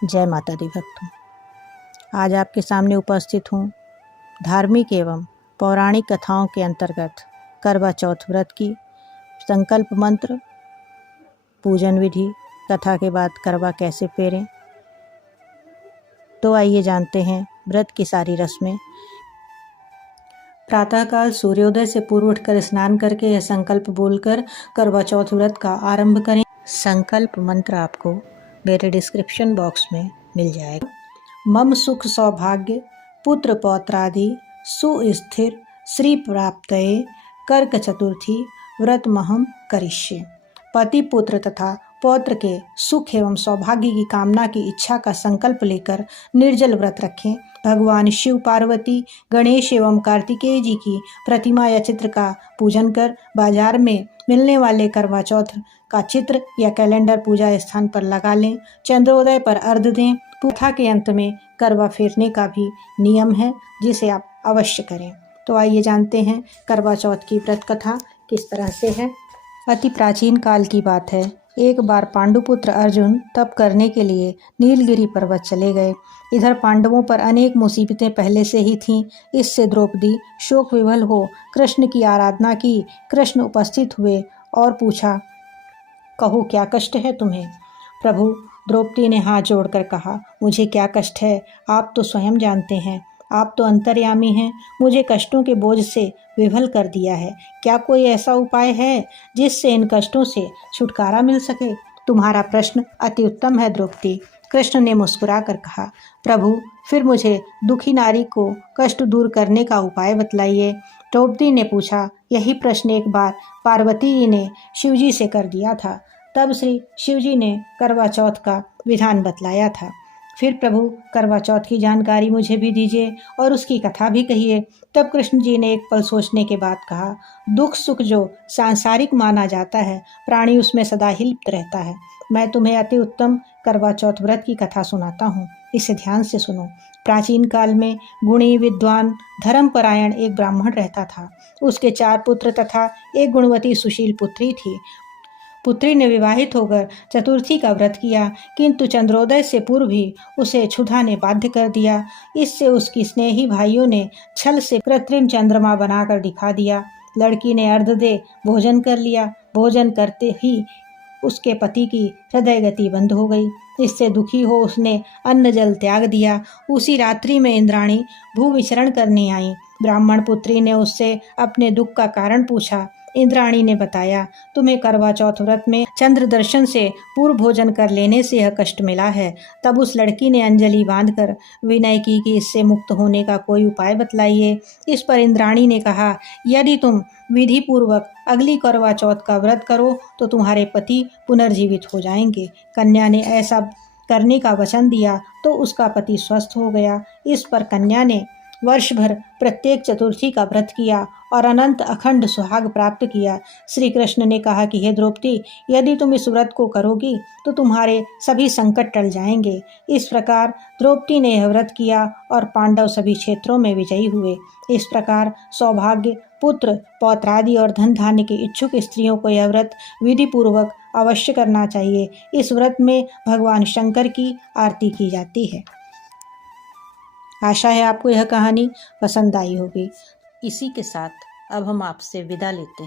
जय माता दी भक्तों, आज आपके सामने उपस्थित हूँ धार्मिक एवं पौराणिक कथाओं के अंतर्गत करवा चौथ व्रत की संकल्प मंत्र, पूजन विधि, कथा के बाद करवा कैसे फेरें। तो आइए जानते हैं व्रत की सारी रस्में। प्रातःकाल सूर्योदय से पूर्व उठकर स्नान करके यह संकल्प बोलकर करवा चौथ व्रत का आरंभ करें। संकल्प मंत्र आपको मेरे डिस्क्रिप्शन बॉक्स में मिल जाएगा। मम सुख सौभाग्य पुत्र पौत्रादि सुस्थिर श्री प्राप्तये कर्क चतुर्थी व्रतमहम करिष्ये। पति पुत्र तथा पौत्र के सुख एवं सौभाग्य की कामना की इच्छा का संकल्प लेकर निर्जल व्रत रखें। भगवान शिव, पार्वती, गणेश एवं कार्तिकेय जी की प्रतिमा या चित्र का पूजन कर बाजार में मिलने वाले करवा चौथ का चित्र या कैलेंडर पूजा स्थान पर लगा लें। चंद्रोदय पर अर्घ्य दें। कथा के अंत में करवा फेरने का भी नियम है, जिसे आप अवश्य करें। तो आइए जानते हैं करवा चौथ की व्रत कथा किस तरह से है। अति प्राचीन काल की बात है। एक बार पांडुपुत्र अर्जुन तप करने के लिए नीलगिरी पर्वत चले गए। इधर पांडवों पर अनेक मुसीबतें पहले से ही थीं। इससे द्रौपदी शोक विवल हो कृष्ण की आराधना की। कृष्ण उपस्थित हुए और पूछा, कहो क्या कष्ट है तुम्हें? प्रभु, द्रौपदी ने हाथ जोड़कर कहा, मुझे क्या कष्ट है, आप तो स्वयं जानते हैं। आप तो अंतर्यामी हैं। मुझे कष्टों के बोझ से विवल कर दिया है। क्या कोई ऐसा उपाय है जिससे इन कष्टों से छुटकारा मिल सके? तुम्हारा प्रश्न अति उत्तम है द्रौपदी। कृष्ण ने मुस्कुरा कर कहा, प्रभु, फिर मुझे दुखी नारी को कष्ट दूर करने का उपाय बतलाइए। द्रौपदी ने पूछा, यही प्रश्न एक बार पार्वती जी ने शिवजी से कर दिया था। तब श्री शिवजी ने करवा चौथ का विधान बतलाया था। फिर प्रभु, करवा चौथ की जानकारी मुझे भी दीजिए और उसकी कथा भी कहिए। तब कृष्ण जी ने एक पल सोचने के बाद कहा, दुख सुख जो सांसारिक माना जाता है, प्राणी उसमें सदा ही लिप्त रहता है। मैं तुम्हें अति उत्तम करवा चौथ व्रत की कथा सुनाता हूँ, इसे ध्यान से सुनो। प्राचीन काल में गुणी, विद्वान, धर्मपरायण एक ब्राह्मण रहता था। उसके 4 पुत्र तथा एक गुणवती सुशील पुत्री थी। पुत्री ने विवाहित होकर चतुर्थी का व्रत किया, किंतु चंद्रोदय से पूर्व ही उसे क्षुधा ने बाध्य कर दिया। इससे उसकी स्नेही भाइयों ने छल से कृत्रिम चंद्रमा बनाकर दिखा दिया। लड़की ने अर्घ्य दे भोजन कर लिया। भोजन करते ही उसके पति की हृदय गति बंद हो गई। इससे दुखी हो उसने अन्न जल त्याग दिया। उसी रात्रि में इंद्राणी भू विचरण करने आई। ब्राह्मण पुत्री ने उससे अपने दुख का कारण पूछा। इंद्राणी ने बताया, तुम्हें करवा चौथ व्रत में चंद्र दर्शन से पूर्व भोजन कर लेने से यह कष्ट मिला है। तब उस लड़की ने अंजलि बांधकर विनय की कि इससे मुक्त होने का कोई उपाय बतलाइए। इस पर इंद्राणी ने कहा, यदि तुम विधि पूर्वक अगली करवा चौथ का व्रत करो तो तुम्हारे पति पुनर्जीवित हो जाएंगे। कन्या ने ऐसा करने का वचन दिया तो उसका पति स्वस्थ हो गया। इस पर कन्या ने वर्ष भर प्रत्येक चतुर्थी का व्रत किया और अनंत अखंड सुहाग प्राप्त किया। श्री कृष्ण ने कहा कि हे द्रौपदी, यदि तुम इस व्रत को करोगी तो तुम्हारे सभी संकट टल जाएंगे। इस प्रकार द्रौपदी ने यह व्रत किया और पांडव सभी क्षेत्रों में विजयी हुए। इस प्रकार सौभाग्य, पुत्र, पौत्रादि और धन धान्य की इच्छुक स्त्रियों को यह व्रत विधि पूर्वक अवश्य करना चाहिए। इस व्रत में भगवान शंकर की आरती की जाती है। आशा है आपको यह कहानी पसंद आई होगी। इसी के साथ अब हम आपसे विदा लेते हैं।